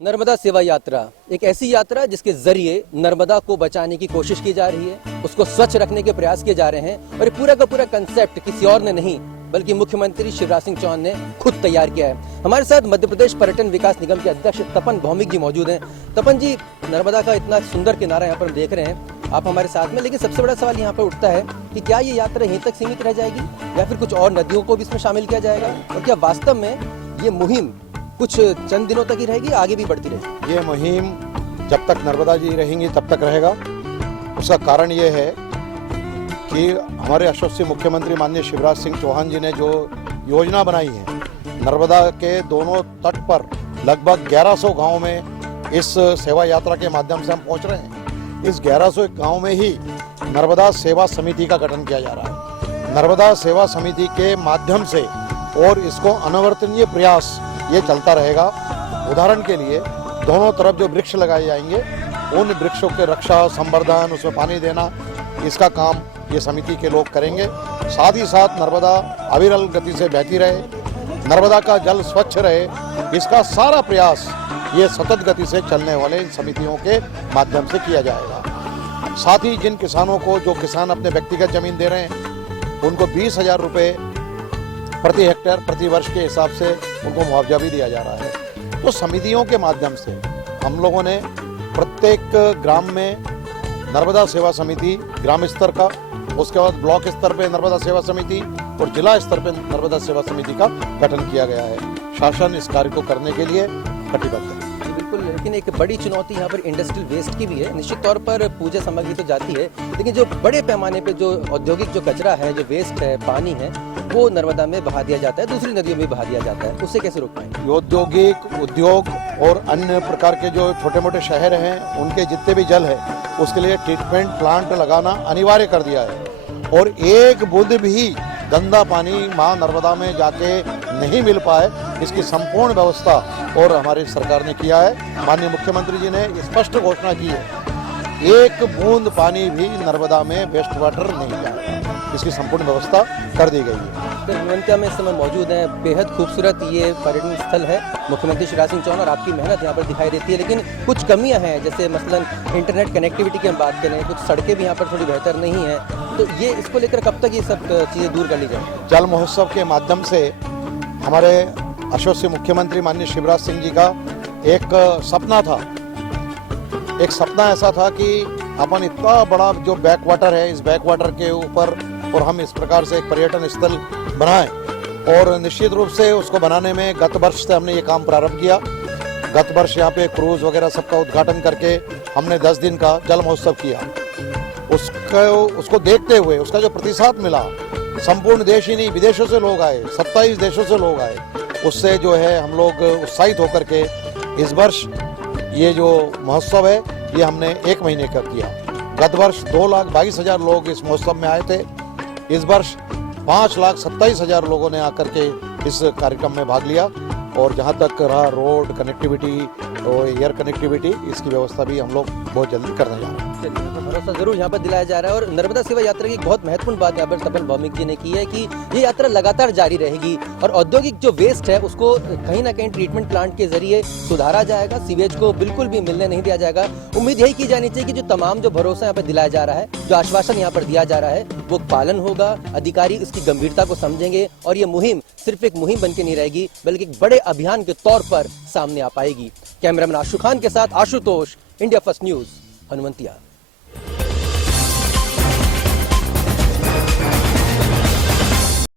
नर्मदा सेवा यात्रा एक ऐसी यात्रा जिसके जरिए नर्मदा को बचाने की कोशिश की जा रही है, उसको स्वच्छ रखने के प्रयास किए जा रहे हैं। और ये पूरा का पूरा कंसेप्ट किसी और ने नहीं बल्कि मुख्यमंत्री शिवराज सिंह चौहान ने खुद तैयार किया है। हमारे साथ मध्य प्रदेश पर्यटन विकास निगम के अध्यक्ष तपन भौमिक जी मौजूद हैं। तपन जी, नर्मदा का इतना सुंदर किनारा यहाँ पर हम देख रहे हैं, आप हमारे साथ में, लेकिन सबसे बड़ा सवाल यहाँ पर उठता है कि क्या ये यात्रा यहीं तक सीमित रह जाएगी या फिर कुछ और नदियों को भी इसमें शामिल किया जाएगा, और क्या वास्तव में ये मुहिम कुछ चंद दिनों तक ही रहेगी, आगे भी बढ़ती रहेगी? ये मुहिम जब तक नर्मदा जी रहेंगी तब तक रहेगा। उसका कारण ये है कि हमारे यशस्वी मुख्यमंत्री माननीय शिवराज सिंह चौहान जी ने जो योजना बनाई है, नर्मदा के दोनों तट पर लगभग 1100 गांव में इस सेवा यात्रा के माध्यम से हम पहुंच रहे हैं। इस 1100 गांव में ही नर्मदा सेवा समिति का गठन किया जा रहा है। नर्मदा सेवा समिति के माध्यम से और इसको अनवर्तनीय प्रयास ये चलता रहेगा। उदाहरण के लिए दोनों तरफ जो वृक्ष लगाए जाएंगे, उन वृक्षों के रक्षा, संवर्धन, उसमें पानी देना, इसका काम ये समिति के लोग करेंगे। साथ ही साथ नर्मदा अविरल गति से बहती रहे, नर्मदा का जल स्वच्छ रहे, इसका सारा प्रयास ये सतत गति से चलने वाले इन समितियों के माध्यम से किया जाएगा। साथ ही जिन किसानों को, जो किसान अपने व्यक्तिगत जमीन दे रहे हैं, उनको 20,000 रुपये प्रति हेक्टेयर प्रति वर्ष के हिसाब से उनको मुआवजा भी दिया जा रहा है। तो समितियों के माध्यम से हम लोगों ने प्रत्येक ग्राम में नर्मदा सेवा समिति, ग्राम स्तर का, उसके बाद ब्लॉक स्तर पे नर्मदा सेवा समिति और जिला स्तर पे नर्मदा सेवा समिति का गठन किया गया है। शासन इस कार्य को करने के लिए कटिबद्ध है। बिल्कुल, लेकिन एक बड़ी चुनौती यहाँ पर इंडस्ट्रियल वेस्ट की भी है। निश्चित तौर पर पूजा सामग्री तो जाती है, लेकिन जो बड़े पैमाने पे जो औद्योगिक जो कचरा है, जो वेस्ट है, पानी है, वो नर्मदा में बहा दिया जाता है, दूसरी नदियों में बहा दिया जाता है। उससे कैसे रोक पाएंगे? औद्योगिक उद्योग और अन्य प्रकार के जो छोटे मोटे शहर हैं, उनके जितने भी जल है, उसके लिए ट्रीटमेंट प्लांट लगाना अनिवार्य कर दिया है। और एक बूंद भी गंदा पानी मां नर्मदा में जाके नहीं मिल पाए, इसकी संपूर्ण व्यवस्था और हमारी सरकार ने किया है। माननीय मुख्यमंत्री जी ने स्पष्ट घोषणा की है, एक बूंद पानी भी नर्मदा में वेस्ट वाटर नहीं जाएगा, इसकी संपूर्ण व्यवस्था कर दी गई है। हनुवंतिया में इस समय मौजूद है, बेहद खूबसूरत ये पर्यटन स्थल है। मुख्यमंत्री शिवराज सिंह चौहान और आपकी मेहनत यहाँ पर दिखाई देती है, लेकिन कुछ कमियां हैं, जैसे मसलन इंटरनेट कनेक्टिविटी की हम बात करें, कुछ सड़कें भी यहाँ पर थोड़ी बेहतर नहीं है। तो ये इसको लेकर कब तक ये सब चीज़ें दूर कर ली जाए? जल महोत्सव के माध्यम से हमारे यशस्वी मुख्यमंत्री माननीय शिवराज सिंह जी का एक सपना था। एक सपना ऐसा था कि अपन इतना बड़ा जो बैक वाटर है, इस बैक वाटर के ऊपर और हम इस प्रकार से एक पर्यटन स्थल बनाएं। और निश्चित रूप से उसको बनाने में गत वर्ष से हमने ये काम प्रारंभ किया। गत वर्ष यहाँ पे क्रूज वगैरह सबका उद्घाटन करके हमने 10 दिन का जल महोत्सव किया। उसको देखते हुए उसका जो प्रतिसाद मिला, संपूर्ण देश ही नहीं, विदेशों से लोग आए, 27 देशों से लोग आए, उससे जो है हम लोग उत्साहित होकर के इस वर्ष ये जो महोत्सव है ये हमने 1 महीने का किया। गत वर्ष 2,22,000 लोग इस महोत्सव में आए थे। इस वर्ष 5,27,000 लोगों ने आकर के इस कार्यक्रम में भाग लिया। और जहाँ तक रहा रोड कनेक्टिविटी और एयर कनेक्टिविटी, इसकी व्यवस्था भी हम लोग बहुत जल्दी करने जा रहे हैं। चलिए, भरोसा जरूर यहाँ पर दिलाया जा रहा है। और नर्मदा सेवा यात्रा की एक बहुत महत्वपूर्ण बात यहाँ पर तपन भौमिक जी ने की है कि ये यात्रा लगातार जारी रहेगी और औद्योगिक जो वेस्ट है उसको कहीं ना कहीं ट्रीटमेंट प्लांट के जरिए सुधारा जाएगा, सीवेज को बिल्कुल भी मिलने नहीं दिया जाएगा। उम्मीद यही की जानी चाहिए कि जो तमाम जो भरोसा यहाँ पर दिलाया जा रहा है, जो आश्वासन यहाँ पर दिया जा रहा है, वो पालन होगा, अधिकारी इसकी गंभीरता को समझेंगे और ये मुहिम सिर्फ एक मुहिम बनकर नहीं रहेगी बल्कि एक बड़े अभियान के तौर पर सामने आ पाएगी। कैमरामैन आशु खान के साथ Ashutosh, India first news, Hanuwantiya.